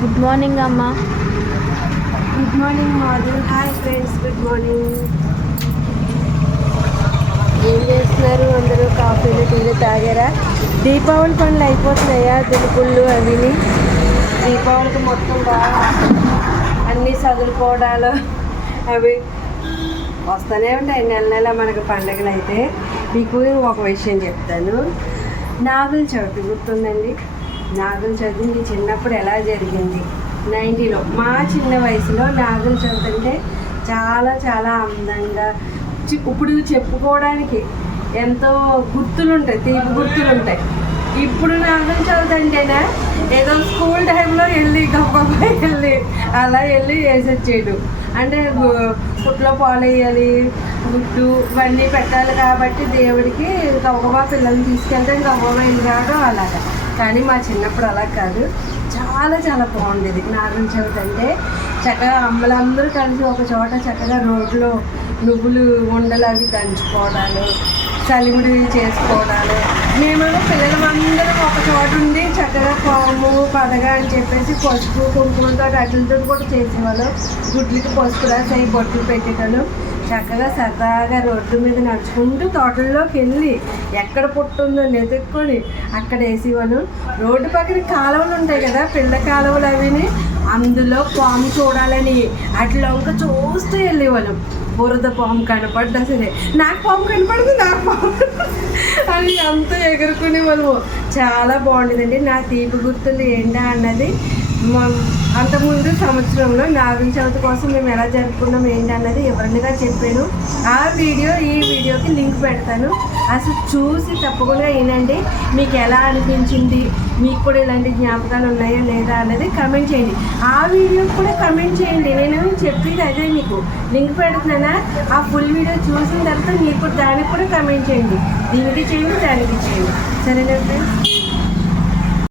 Good morning అమ్మా. Good morning Madhu. Hi friends, good morning. ఏం చేస్తున్నారు అందరూ? కాఫీలు టీలు తాగారా? దీపావళి పనులు అయిపోతున్నాయా? దులుపుళ్ళు అవిని దీపావళికి మొత్తం బాగా అన్నీ చదువుకోవడాలు అవి వస్తూనే ఉంటాయి నెల నెల మనకు పండుగలు. అయితే మీకు ఒక విషయం చెప్తాను. నాగుల చవితి గుర్తుందండి? నాగుల చవితి మీ చిన్నప్పుడు ఎలా జరిగింది? 90లో మా చిన్న వయసులో నాగుల చవితి అంటే చాలా చాలా అందంగా, ఇప్పుడు చెప్పుకోవడానికి ఎంతో గుర్తులుంటాయి, తీపి గుర్తులుంటాయి. ఇప్పుడు నాగుల చవితి అంటేనా ఏదో స్కూల్ టైంలో వెళ్ళి గొప్ప వెళ్ళి అలా వెళ్ళి వేసొచ్చేయడం. అంటే పుట్లో పాలు వేయాలి, గుడ్డు ఇవన్నీ పెట్టాలి కాబట్టి దేవుడికి గవ్వగా పిల్లల్ని తీసుకెళ్తే గవ్వగా వెళ్ళి రావడం అలాగా. కానీ మా చిన్నప్పుడు అలా కాదు, చాలా చాలా బాగుండేది. నాగుల చవితి అంటే చక్కగా అమ్మలందరూ కలిసి ఒక చోట చక్కగా రోడ్లో నువ్వులు ఉండలు అవి దంచుకోవడాలు, చలిముడి చేసుకోవడాలు. మేమేమో పిల్లలందరం ఒక చోట ఉండి చక్కగా పాము పదగా అని చెప్పేసి పసుపు కుంకుమతో అట్లతో కూడా చేసేవాళ్ళం. గుడ్లకి పసుపు రాసి బొట్లు పెట్టేటోళ్ళు. చక్కగా సరదాగా రోడ్డు మీద నడుచుకుంటూ తోటల్లోకి వెళ్ళి ఎక్కడ పుట్టుందో నెతుక్కొని అక్కడ వేసేవాళ్ళం. రోడ్డు పక్కన కాలువలు ఉంటాయి కదా, పిల్ల కాలువలు అవిని, అందులో పాము చూడాలని అట్లా ఇంకా చూస్తూ వెళ్ళేవాళ్ళం. బురద పాము కనపడ్డా సరే, నాకు పాము కనపడదు, నాకు పాము అని అంతా ఎగురుకునే వాళ్ళము. చాలా బాగుండేదండి. నా తీపి గుర్తులు ఏంటా అన్నది అంతకుముందు సంవత్సరంలో నాగుల చవితి కోసం మేము ఎలా జరుపుకున్నాం ఏంటి అన్నది వివరంగా చెప్పాను. ఆ వీడియో ఈ వీడియోకి లింక్ పెడతాను. అసలు చూసి తప్పకుండా వినండి. మీకు ఎలా అనిపించింది, మీకు కూడా ఇలాంటి జ్ఞాపకాలు ఉన్నాయా లేదా అన్నది కమెంట్ చేయండి. ఆ వీడియోకి కూడా కమెంట్ చేయండి. నేను చెప్పేది అదే, మీకు లింక్ పెడుతున్నానా, ఆ ఫుల్ వీడియో చూసిన తర్వాత మీరు దానికి కూడా కమెంట్ చేయండి. దీనికి చేయండి, దానికి చేయండి. సరేనా ఫ్రెండ్స్?